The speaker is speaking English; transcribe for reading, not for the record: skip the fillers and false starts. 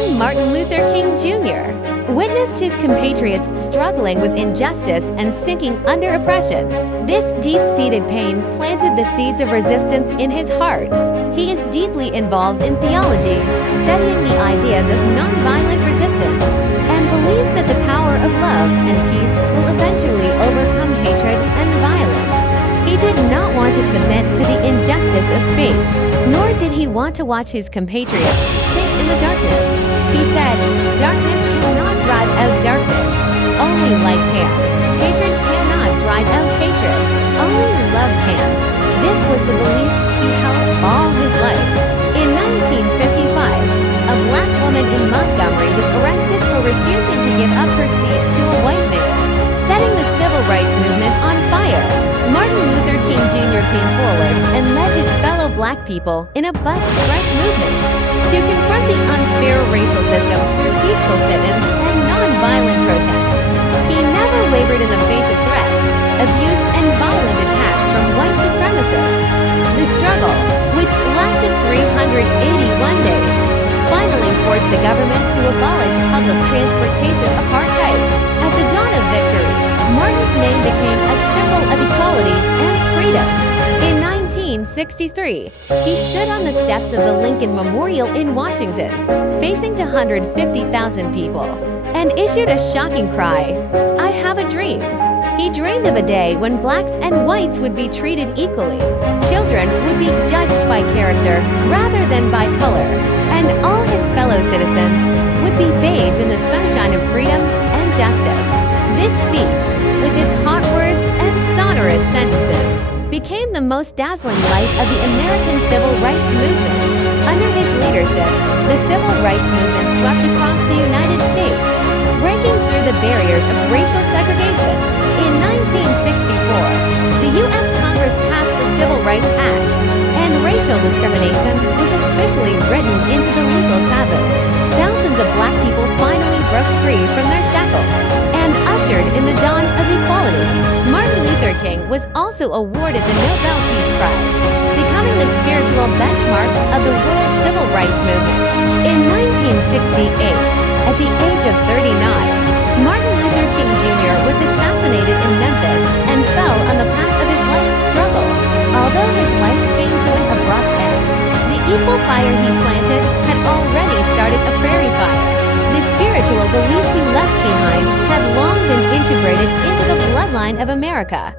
young Martin Luther King Jr. witnessed his compatriots struggling with injustice and sinking under oppression. This deep-seated pain planted the seeds of resistance in his heart. He is deeply involved in theology, studying the ideas of nonviolent resistance, and believes that the power of love and peace will eventually overcome hatred and violence. He did not want to submit to the injustice of fate, nor did he want to watch his compatriots sink in the darkness. He said, "Darkness cannot drive out darkness. Only light can. Hatred cannot drive out hatred. Only love can." This was the belief he held all his life. In 1955, a black woman in Montgomery was arrested for refusing to give up her seat to a white man, setting the civil rights movement on fire. Martin Luther King Jr. came forward and led his fellow black people in a bus strike movement to confront the unfair racial system through peaceful sit-ins and non-violent protests. He never wavered in the face of threats, abuse, and violent attacks from white supremacists. The struggle, which lasted 381 days, finally forced the government to abolish public transportation apartheid. At the dawn of victory, Martin's name became a symbol of equality and freedom. In 1963, he stood on the steps of the Lincoln Memorial in Washington, facing 250,000 people, and issued a shocking cry, "I have a dream." He dreamed of a day when blacks and whites would be treated equally. Children would be judged by character rather than by color, and all his fellow citizens would be bathed in the sunshine of freedom and justice. This speech, with its hot words and sonorous sentences, became the most dazzling light of the American civil rights movement. Under his leadership, the civil rights movement swept across the United States, breaking through the barriers of racial segregation. In 1964, the U.S. Congress passed the Civil Rights Act, and racial discrimination was officially written into the legal taboo. Thousands of black people finally broke free from their shackles and ushered in the dawn of equality. Martin Luther King was also awarded the Nobel Peace Prize, becoming the spiritual benchmark of the world civil rights movement. In 1968, at the age of 39, Martin Luther King Jr. was assassinated in Memphis and fell on the path of his life's struggle. Although his life came to an abrupt end, the equal fire he planted had already started a prairie fire. The spiritual beliefs he left behind had long been integrated into the bloodline of America.